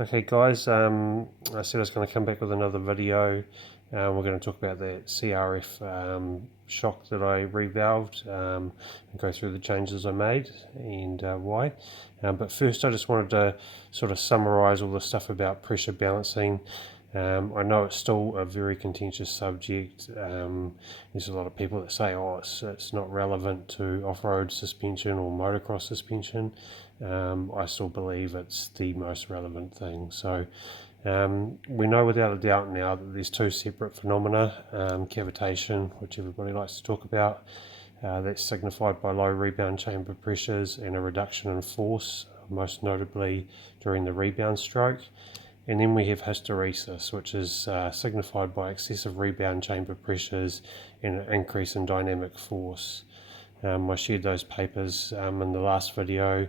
Okay guys, I said I was going to come back with another video. We're going to talk about that CRF shock that I revalved and go through the changes I made and why. But first I just wanted to sort of summarize all the stuff about pressure balancing. I know it's still a very contentious subject. There's a lot of people that say, oh, it's not relevant to off-road suspension or motocross suspension. I still believe it's the most relevant thing. So we know without a doubt now that there's two separate phenomena, cavitation, which everybody likes to talk about, that's signified by low rebound chamber pressures and a reduction in force, most notably during the rebound stroke. And then we have hysteresis, which is signified by excessive rebound chamber pressures and an increase in dynamic force. I shared those papers in the last video,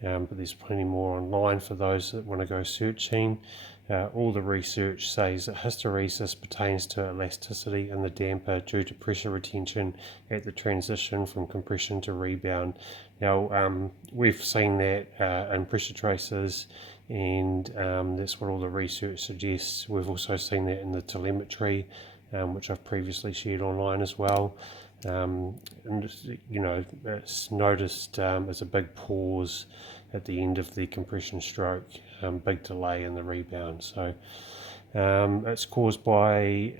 but there's plenty more online for those that want to go searching. All the research says that hysteresis pertains to elasticity in the damper due to pressure retention at the transition from compression to rebound. Now, we've seen that in pressure traces, and that's what all the research suggests. We've also seen that in the telemetry, which I've previously shared online as well. And you know, it's noticed as a big pause at the end of the compression stroke, big delay in the rebound. So it's caused by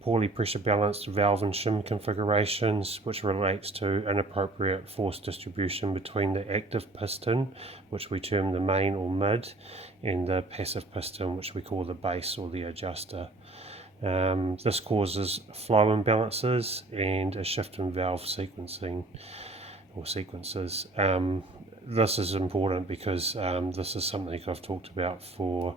poorly pressure balanced valve and shim configurations, which relates to inappropriate force distribution between the active piston, which we term the main or mid, and the passive piston, which we call the base or the adjuster. This causes flow imbalances and a shift in valve sequencing or sequences. This is important because this is something I've talked about for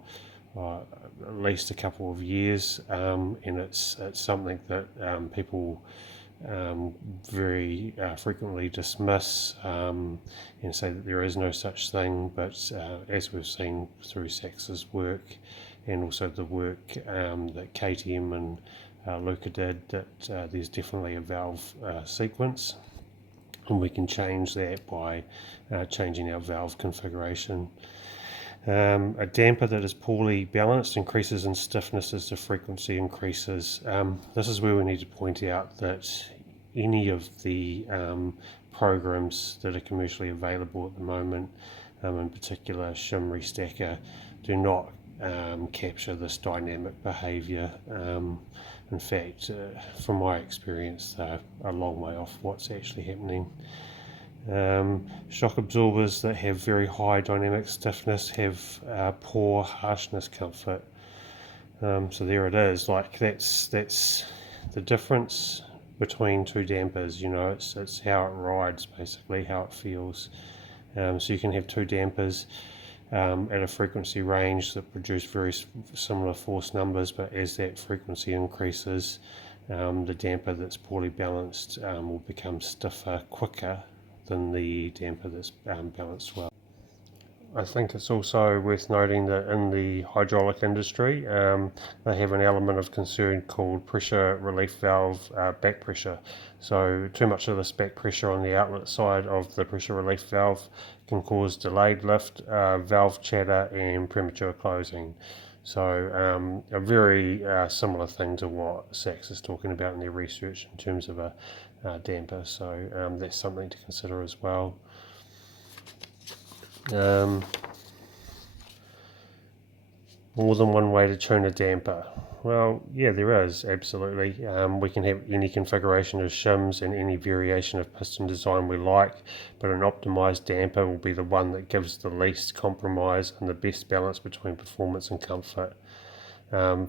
at least a couple of years, and it's something that people very frequently dismiss and say that there is no such thing, but as we've seen through Sax's work and also the work that KTM and Luca did, that there's definitely a valve sequence, and we can change that by changing our valve configuration. A damper that is poorly balanced increases in stiffness as the frequency increases. This is where we need to point out that any of the programs that are commercially available at the moment, in particular shim restackor, do not capture this dynamic behaviour. In fact, from my experience, they're a long way off what's actually happening. Shock absorbers that have very high dynamic stiffness have poor harshness comfort. So there it is. Like that's the difference between two dampers. You know, it's how it rides, basically how it feels. So you can have two dampers at a frequency range that produce very similar force numbers, but as that frequency increases, the damper that's poorly balanced will become stiffer quicker than the damper that's balanced well. I think it's also worth noting that in the hydraulic industry, they have an element of concern called pressure relief valve back pressure. So too much of this back pressure on the outlet side of the pressure relief valve can cause delayed lift, valve chatter, and premature closing. So a very similar thing to what Sax is talking about in their research in terms of a damper. So that's something to consider as well. More than one way to tune a damper. Well, yeah, there is, absolutely. We can have any configuration of shims and any variation of piston design we like, but an optimized damper will be the one that gives the least compromise and the best balance between performance and comfort.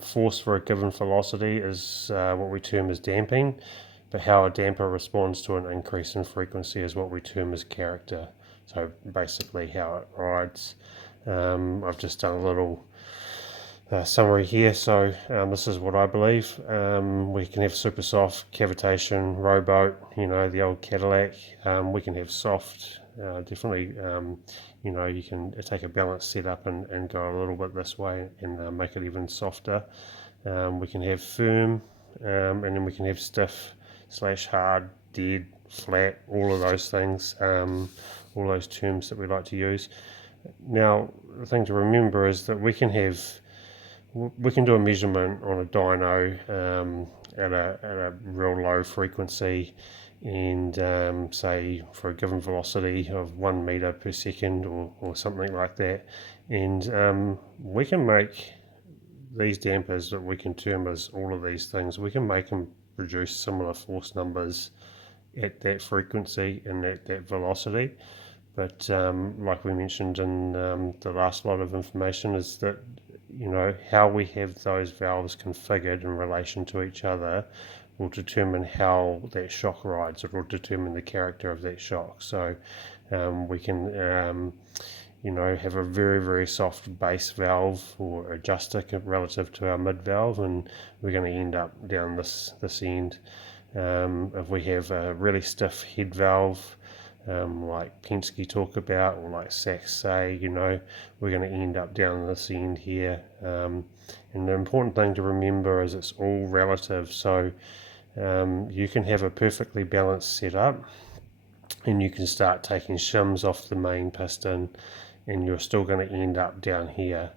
Force for a given velocity is what we term as damping, but how a damper responds to an increase in frequency is what we term as character. So basically how it rides. I've just done a little summary here. So this is what I believe. We can have super soft, cavitation, rowboat, you know, the old Cadillac. We can have soft, definitely, you know, you can take a balanced setup and go a little bit this way and make it even softer. We can have firm, and then we can have stiff / hard, dead, flat, all of those things, all those terms that we like to use. Now, the thing to remember is that we can do a measurement on a dyno at a real low frequency, and say for a given velocity of 1 meter per second or something like that, and we can make these dampers that we can term as all of these things, we can make them produce similar force numbers at that frequency and at that velocity. But like we mentioned in the last lot of information, is that how we have those valves configured in relation to each other will determine how that shock rides. It will determine the character of that shock. So we can have a very, very soft base valve or adjuster relative to our mid valve, and we're going to end up down this end. If we have a really stiff head valve, like Penske talk about, or like Sachs say, we're going to end up down this end here. And the important thing to remember is it's all relative. So you can have a perfectly balanced setup, and you can start taking shims off the main piston, and you're still going to end up down here.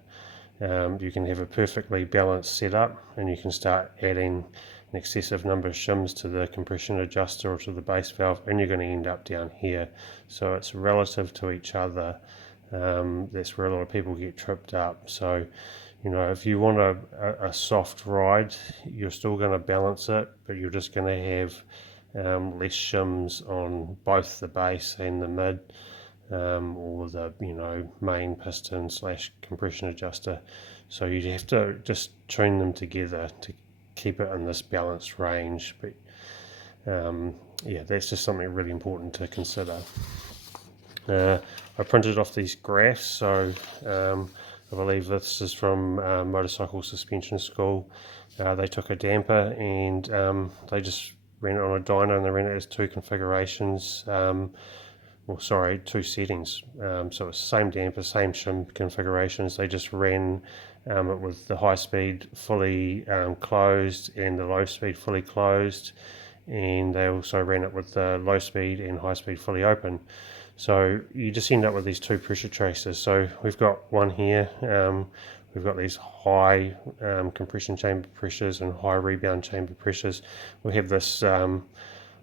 You can have a perfectly balanced setup, and you can start adding an excessive number of shims to the compression adjuster or to the base valve, and you're going to end up down here. So it's relative to each other. That's where a lot of people get tripped up. So if you want a soft ride, you're still going to balance it, but you're just going to have less shims on both the base and the mid, or the main piston / compression adjuster. So you'd have to just tune them together to keep it in this balanced range. But yeah, that's just something really important to consider. I printed off these graphs, so I believe this is from Motorcycle Suspension School. They took a damper and they just ran it on a dyno, and they ran it as two configurations, two settings. So it's same damper, same shim configurations. They just ran it with the high speed fully closed and the low speed fully closed, and they also ran it with the low speed and high speed fully open. So you just end up with these two pressure tracers. So we've got one here, we've got these high compression chamber pressures and high rebound chamber pressures. We have this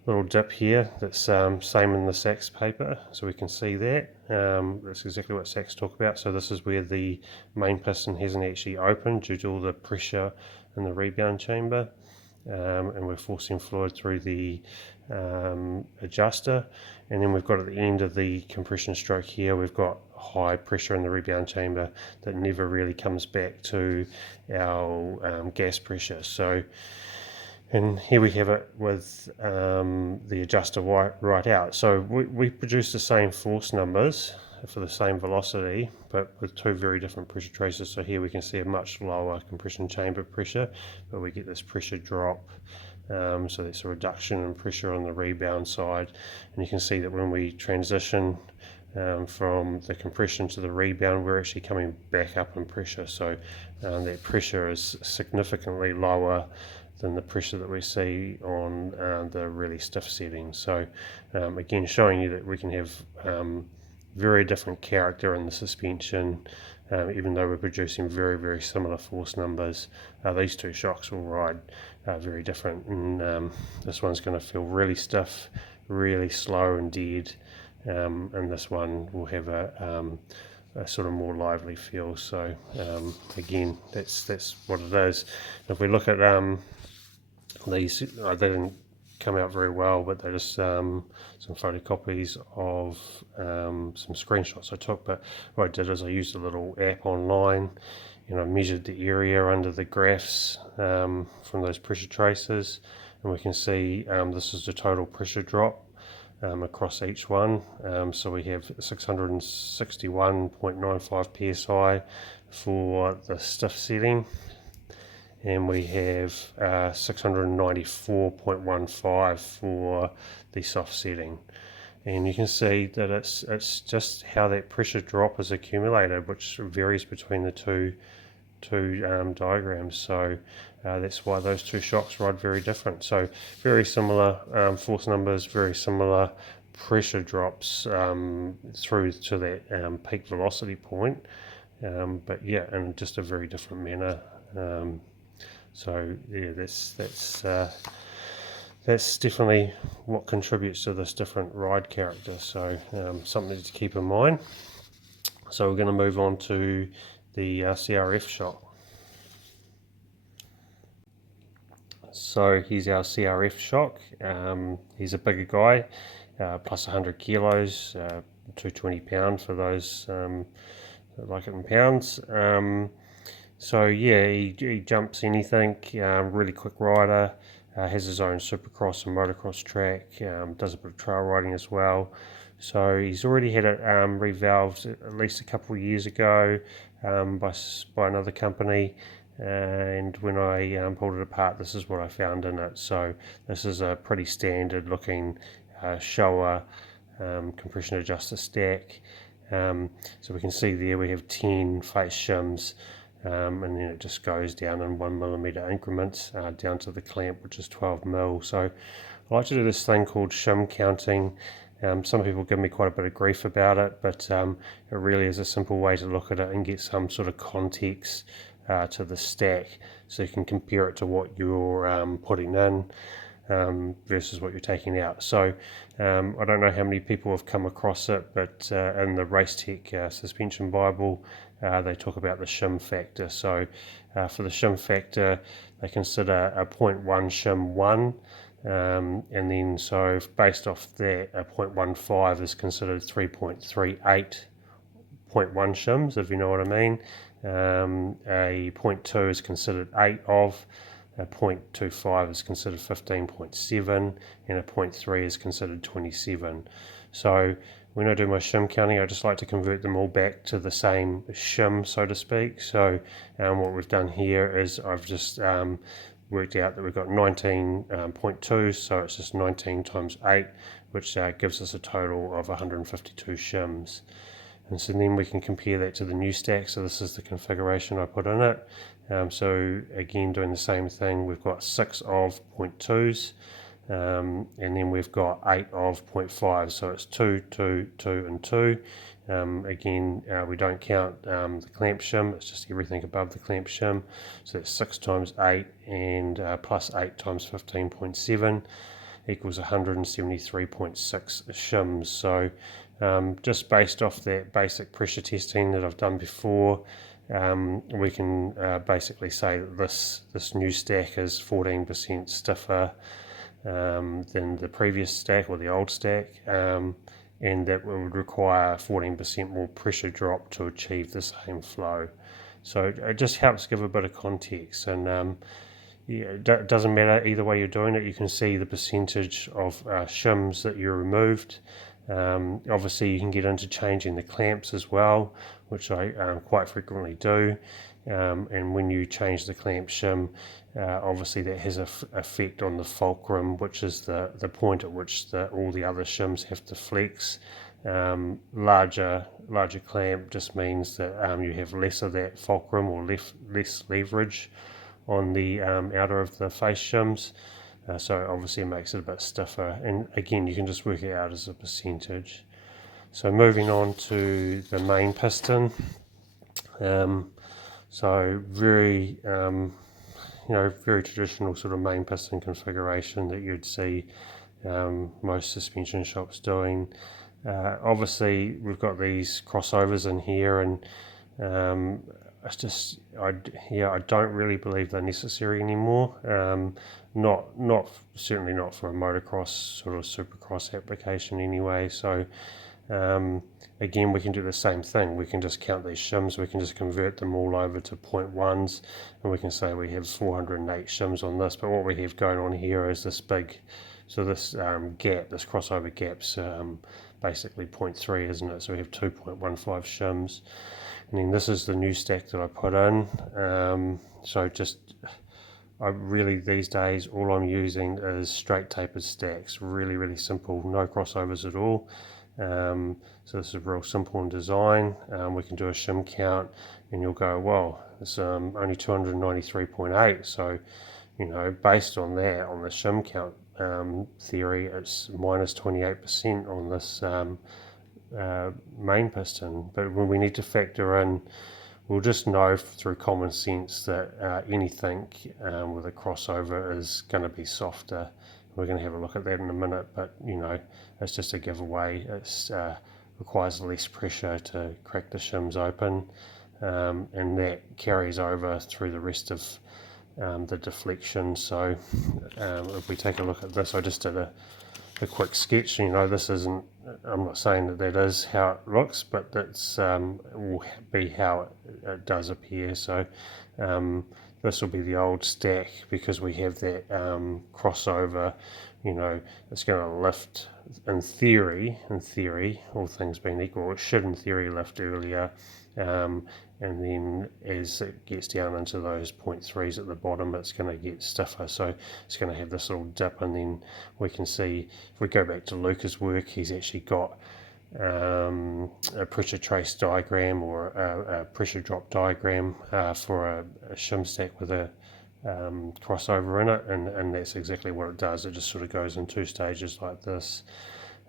little dip here that's same in the Sachs paper, so we can see that. That's exactly what Sachs talk about. So this is where the main piston hasn't actually opened due to all the pressure in the rebound chamber, and we're forcing fluid through the adjuster. And then we've got at the end of the compression stroke here, we've got high pressure in the rebound chamber that never really comes back to our gas pressure. So, and here we have it with the adjuster right out. So we produce the same force numbers for the same velocity, but with two very different pressure tracers. So here we can see a much lower compression chamber pressure, but we get this pressure drop. So that's a reduction in pressure on the rebound side. And you can see that when we transition from the compression to the rebound, we're actually coming back up in pressure. So that pressure is significantly lower than the pressure that we see on the really stiff settings. So again, showing you that we can have very different character in the suspension, even though we're producing very, very similar force numbers. These two shocks will ride very different, and this one's going to feel really stiff, really slow and dead, and this one will have a sort of more lively feel. So again, that's what it is. If we look at these, they didn't come out very well, but they're just some photocopies of some screenshots I took. But what I did is I used a little app online, and I measured the area under the graphs from those pressure tracers, and we can see this is the total pressure drop across each one. So we have 661.95 psi for the stiff setting, and we have 694.15 for the soft setting. And you can see that it's just how that pressure drop is accumulated, which varies between the two diagrams. So that's why those two shocks ride very different. So very similar force numbers, very similar pressure drops through to that peak velocity point, but yeah, in just a very different manner. So yeah, that's definitely what contributes to this different ride character. So something to keep in mind. So we're going to move on to the CRF shock. So here's our CRF shock. He's a bigger guy, plus 100 kilos, 220 pounds for those that like it in pounds. So yeah, he jumps anything, really quick rider, has his own supercross and motocross track, does a bit of trail riding as well. So he's already had it revalved at least a couple of years ago by another company, and when I pulled it apart, this is what I found in it. So this is a pretty standard looking Showa compression adjuster stack. So we can see there we have 10 face shims, and then it just goes down in 1mm increments down to the clamp, which is 12mm. So I like to do this thing called shim counting. Some people give me quite a bit of grief about it, but it really is a simple way to look at it and get some sort of context to the stack, so you can compare it to what you're putting in versus what you're taking out. So I don't know how many people have come across it, but in the Racetech suspension Bible, they talk about the shim factor. So for the shim factor, they consider a 0.1 shim 1, and then so based off that, a 0.15 is considered 3.38 0.1 shims, if you know what I mean. A 0.2 is considered 8 of, a 0.25 is considered 15.7, and a 0.3 is considered 27. So when I do my shim counting, I just like to convert them all back to the same shim, so to speak. So what we've done here is I've just worked out that we've got 19.2, so it's just 19 times 8, which gives us a total of 152 shims. And so then we can compare that to the new stack. So this is the configuration I put in it. So again, doing the same thing, we've got 6 of 0.2s, and then we've got 8 of 0.5. So it's 2, 2, 2, and 2. Again, we don't count the clamp shim, it's just everything above the clamp shim. So that's 6 times 8 and plus 8 times 15.7 equals 173.6 shims. So just based off that basic pressure testing that I've done before, we can basically say that this new stack is 14% stiffer than the previous stack or the old stack, and that would require 14% more pressure drop to achieve the same flow. So it just helps give a bit of context, and yeah, it doesn't matter either way you're doing it. You can see the percentage of shims that you removed. Obviously you can get into changing the clamps as well, which I quite frequently do, and when you change the clamp shim, obviously that has an effect on the fulcrum, which is the point at which all the other shims have to flex. Larger clamp just means that you have less of that fulcrum or less leverage on the outer of the face shims. So obviously it makes it a bit stiffer, and again you can just work it out as a percentage. So moving on to the main piston, so very very traditional sort of main piston configuration that you'd see most suspension shops doing. Obviously we've got these crossovers in here, and it's just I don't really believe they're necessary anymore. Certainly not for a motocross sort of supercross application anyway. So again, we can do the same thing. We can just count these shims. We can just convert them all over to 0.1s, and we can say we have 408 shims on this. But what we have going on here is this big, so this gap, this crossover gap's basically 0.3, isn't it? So we have 2.15 shims. And then this is the new stack that I put in. So just, I really these days all I'm using is straight tapered stacks. Really simple, no crossovers at all. So this is real simple in design. We can do a shim count, and you'll go, well, it's only 293.8. So based on that, on the shim count, theory it's minus 28% on this main piston, but when we need to factor in, we'll just know through common sense that anything with a crossover is going to be softer. We're going to have a look at that in a minute, but you know, it's just a giveaway. It requires less pressure to crack the shims open, and that carries over through the rest of the deflection. So if we take a look at this, I just did a quick sketch. You know, this isn't, I'm not saying that is how it looks, but that's will be how it does appear. So this will be the old stack, because we have that crossover. You know, it's going to lift in theory, all things being equal, it should in theory lift earlier, and then as it gets down into those 0.3s at the bottom, it's going to get stiffer. So it's going to have this little dip, and then we can see, if we go back to Luca's work, he's actually got a pressure trace diagram, or a pressure drop diagram for a shim stack with a crossover in it, and that's exactly what it does. It just sort of goes in two stages like this.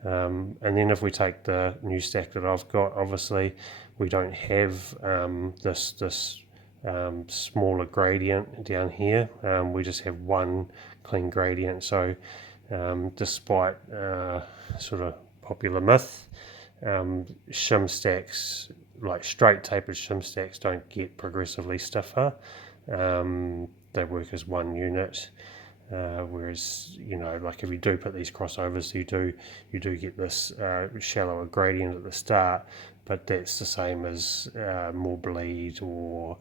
And then if we take the new stack that I've got, obviously we don't have this smaller gradient down here. We just have one clean gradient. So despite sort of popular myth, shim stacks, like straight tapered shim stacks, don't get progressively stiffer. They work as one unit. Whereas, you know, like if you do put these crossovers, you do get this shallower gradient at the start, but that's the same as more bleed or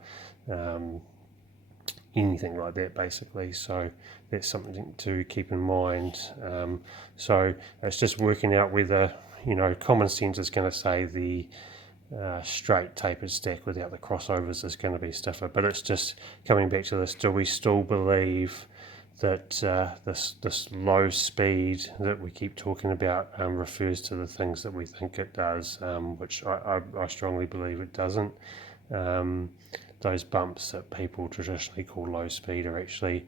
anything like that, basically. So that's something to keep in mind. So it's just working out whether, you know, common sense is going to say the straight tapered stack without the crossovers is going to be stiffer, but it's just coming back to this: do we still believe that this low speed that we keep talking about refers to the things that we think it does, which I strongly believe it doesn't. Those bumps that people traditionally call low speed are actually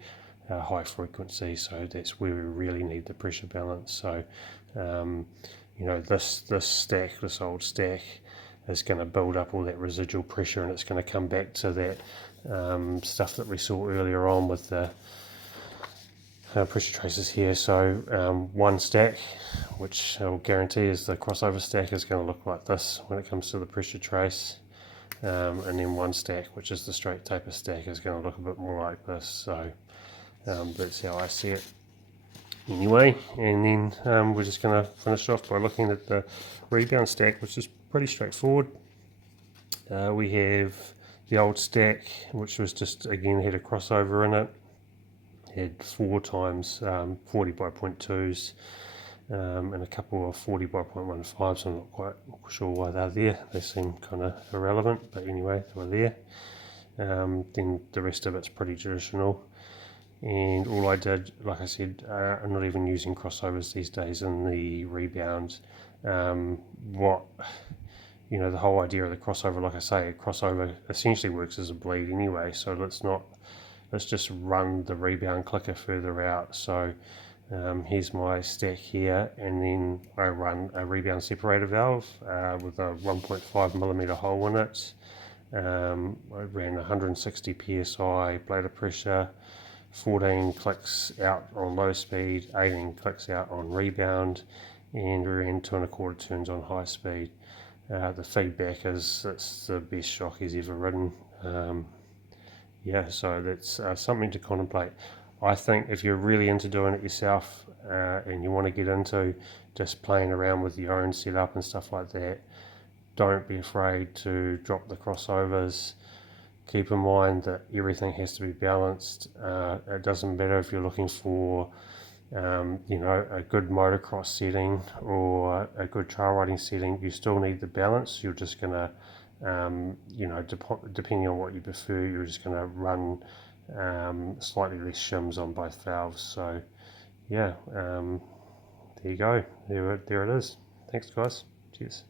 high frequency, so that's where we really need the pressure balance. So you know, this stack, this old stack, is going to build up all that residual pressure, and it's going to come back to that stuff that we saw earlier on with the pressure traces here. So one stack, which I will guarantee is the crossover stack, is going to look like this when it comes to the pressure trace, and then one stack, which is the straight taper stack, is going to look a bit more like this. So that's how I see it anyway. And then we're just going to finish off by looking at the Rebound stack, which is pretty straightforward. We have the old stack, which was just, again, had a crossover in it. Had 4 times 40 by 0.2s and a couple of 40 by 0.15s. I'm not quite sure why they're there. They seem kind of irrelevant, but anyway, they were there. Then the rest of it's pretty traditional. And all I did, like I said, I'm not even using crossovers these days in the Rebound. What, you know, the whole idea of the crossover, like I say, a crossover essentially works as a bleed anyway, so let's just run the Rebound clicker further out. So here's my stack here, and then I run a Rebound separator valve with a 1.5mm hole in it. I ran 160 psi blade of pressure, 14 clicks out on low speed, 18 clicks out on Rebound, and we ran 2 1/4 turns on high speed. The feedback is it's the best shock he's ever ridden. Yeah, so that's something to contemplate. I think if you're really into doing it yourself and you want to get into just playing around with your own setup and stuff like that, don't be afraid to drop the crossovers. Keep in mind that everything has to be balanced. It doesn't matter if you're looking for you know, a good motocross setting or a good trail riding setting. You still need the balance. You're just going to you know, depending on what you prefer, you're just going to run slightly less shims on both valves. So yeah, there you go, there it is. Thanks guys, cheers.